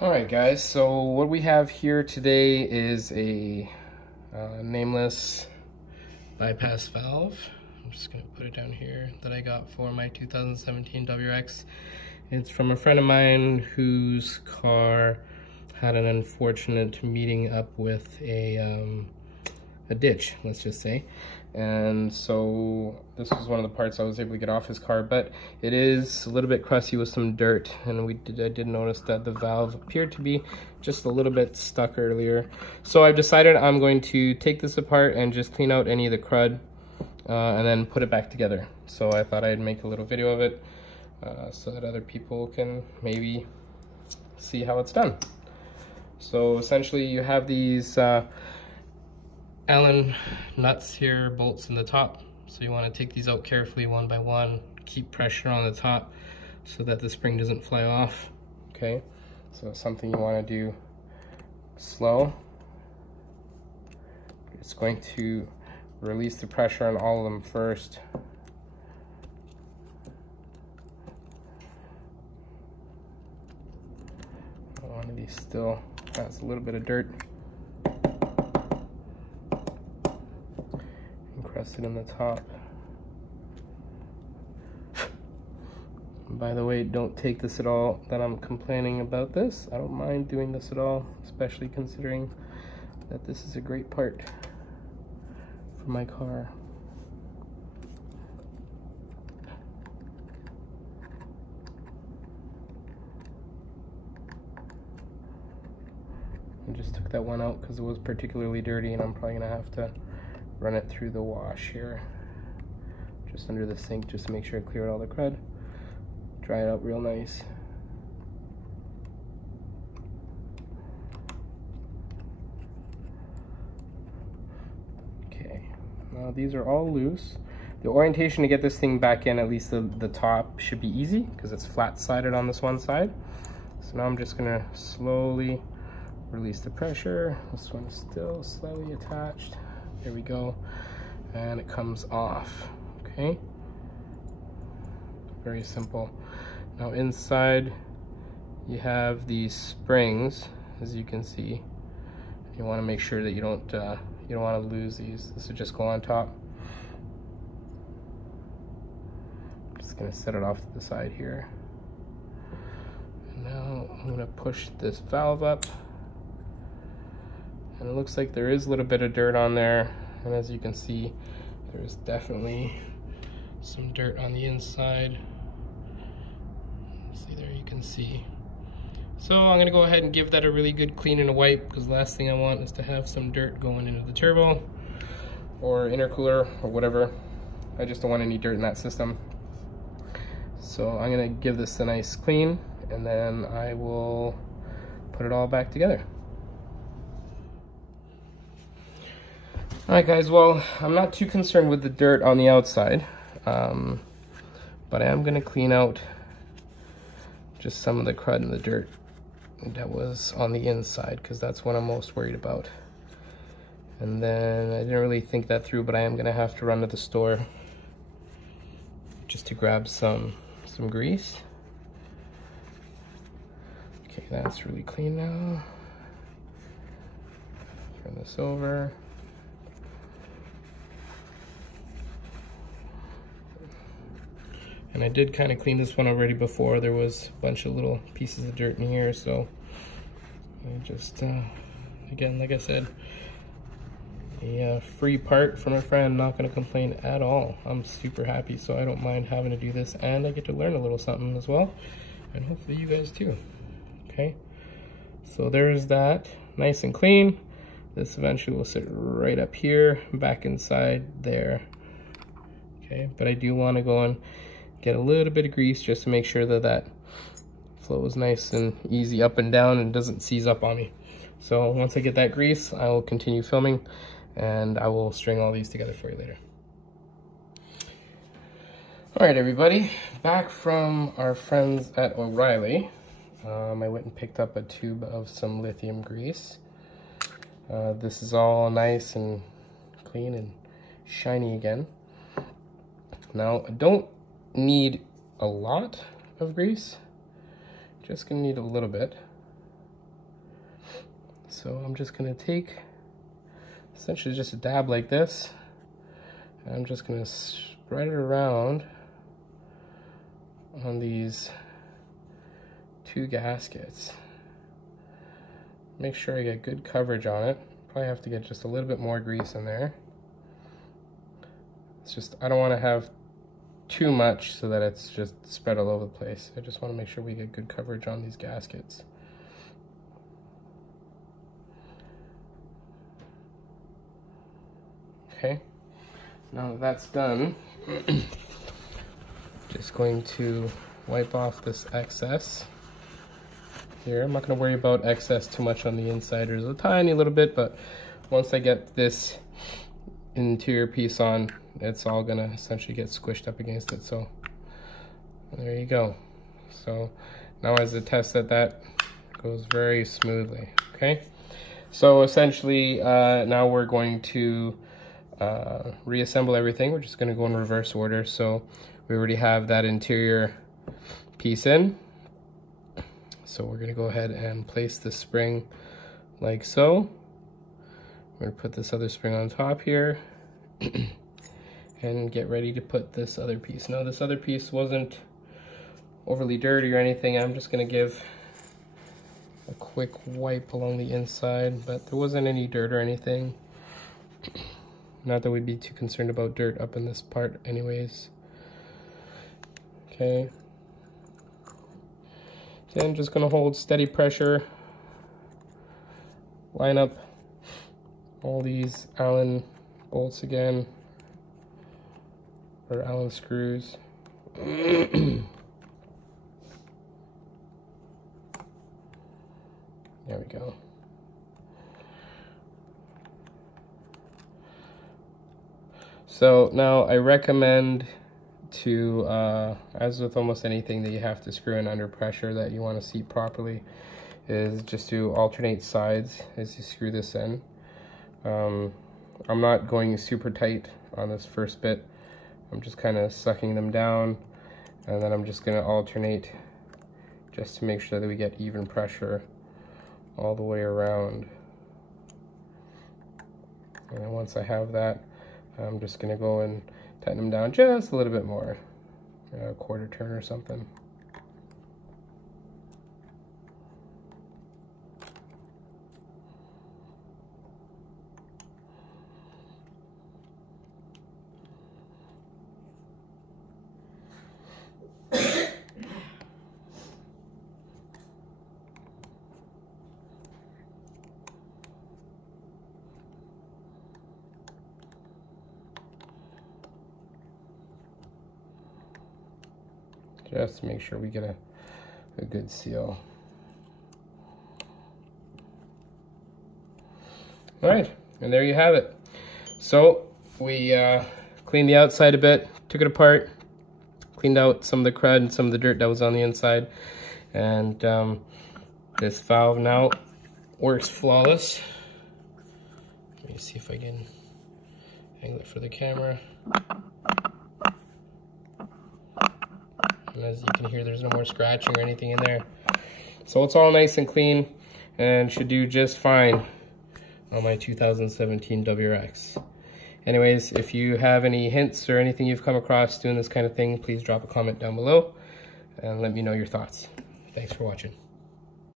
Alright guys, so what we have here today is a nameless bypass valve. I'm just going to put it down here that I got for my 2017 WRX. It's from a friend of mine whose car had an unfortunate meeting up with a ditch, let's just say. And so this was one of the parts I was able to get off his car, but it is a little bit crusty with some dirt, and I did notice that the valve appeared to be just a little bit stuck earlier. So I've decided I'm going to take this apart and just clean out any of the crud and then put it back together. So I thought I'd make a little video of it so that other people can maybe see how it's done. So essentially you have these Allen nuts here, bolts in the top. So you want to take these out carefully one by one, keep pressure on the top so that the spring doesn't fly off. Okay, so it's something you want to do slow. It's going to release the pressure on all of them first. One of these still has a little bit of dirt encrusted in the top. By the way, don't take this at all that I'm complaining about this. I don't mind doing this at all, especially considering that this is a great part for my car. I just took that one out because it was particularly dirty, and I'm probably gonna have to run it through the wash here, just under the sink, just to make sure I cleared all the crud. Dry it out real nice. Okay, now these are all loose. The orientation to get this thing back in, at least the top, should be easy because it's flat-sided on this one side. So now I'm just gonna slowly release the pressure. This one is still slightly attached. There we go, and it comes off. Okay, very simple. Now inside you have these springs, as you can see. You want to make sure that you don't want to lose these. This will just go on top. I'm just going to set it off to the side here. And now I'm going to push this valve up. And it looks like there is a little bit of dirt on there, and as you can see, there's definitely some dirt on the inside. See, there you can see. So I'm gonna go ahead and give that a really good clean and a wipe, because the last thing I want is to have some dirt going into the turbo or intercooler or whatever. I just don't want any dirt in that system. So I'm gonna give this a nice clean, and then I will put it all back together. Alright guys, well, I'm not too concerned with the dirt on the outside, but I am going to clean out just some of the crud and the dirt that was on the inside, because that's what I'm most worried about. And then I didn't really think that through, but I am going to have to run to the store just to grab some grease. Okay, that's really clean now. Turn this over. And I did kind of clean this one already before. There was a bunch of little pieces of dirt in here, so I just, again, like I said, a free part from a friend, not going to complain at all. I'm super happy, so I don't mind having to do this, and I get to learn a little something as well, and hopefully you guys too. Okay, so there's that, nice and clean. This eventually will sit right up here, back inside there. Okay, but I do want to go and get a little bit of grease just to make sure that that flows nice and easy up and down and doesn't seize up on me. So once I get that grease, I will continue filming, and I will string all these together for you later. All right, everybody, back from our friends at O'Reilly. I went and picked up a tube of some lithium grease. This is all nice and clean and shiny again. Now, I don't need a lot of grease, just gonna need a little bit. So I'm just gonna take essentially just a dab like this, and I'm just gonna spread it around on these two gaskets. Make sure I get good coverage on it. Probably have to get just a little bit more grease in there. It's just, I don't want to have too much so that it's just spread all over the place. I just want to make sure we get good coverage on these gaskets. Okay, now that that's done, just going to wipe off this excess here. I'm not going to worry about excess too much on the inside. There's a tiny little bit, but once I get this interior piece on, it's all going to essentially get squished up against it. So there you go. So now as a test that goes very smoothly. Okay, so essentially now we're going to reassemble everything. We're just going to go in reverse order. So we already have that interior piece in, so we're going to go ahead and place the spring like so. We're going to put this other spring on top here and get ready to put this other piece. Now this other piece wasn't overly dirty or anything. I'm just going to give a quick wipe along the inside, but there wasn't any dirt or anything. Not that we'd be too concerned about dirt up in this part anyways. Okay. Then just gonna hold steady pressure. Line up all these Allen bolts again, or Allen screws. There we go. So now I recommend to, as with almost anything that you have to screw in under pressure that you want to seat properly, is just to alternate sides as you screw this in. I'm not going super tight on this first bit. I'm just kind of sucking them down, and then I'm just going to alternate just to make sure that we get even pressure all the way around. And then once I have that, I'm just going to go and tighten them down just a little bit more, a quarter turn or something. Just to make sure we get a good seal. All right, and there you have it. So we cleaned the outside a bit, took it apart, cleaned out some of the crud and some of the dirt that was on the inside, and this valve now works flawless. Let me see if I can angle it for the camera. And as you can hear, there's no more scratching or anything in there. So it's all nice and clean and should do just fine on my 2017 WRX. Anyways, if you have any hints or anything you've come across doing this kind of thing, please drop a comment down below and let me know your thoughts. Thanks for watching.